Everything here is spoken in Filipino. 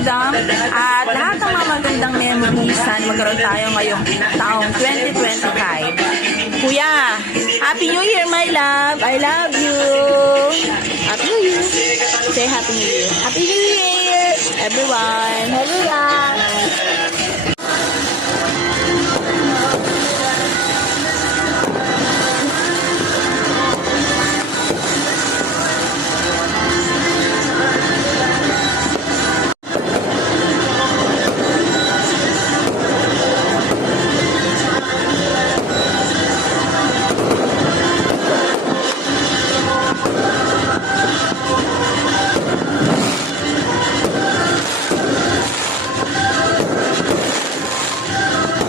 kingdom at lahat ng mga magandang memories na magkaroon tayo ngayong taong 2025. Kuya, Happy New Year, my love. I love you. Happy New Year. Say Happy New Year. Happy New Year, everyone. Everyone.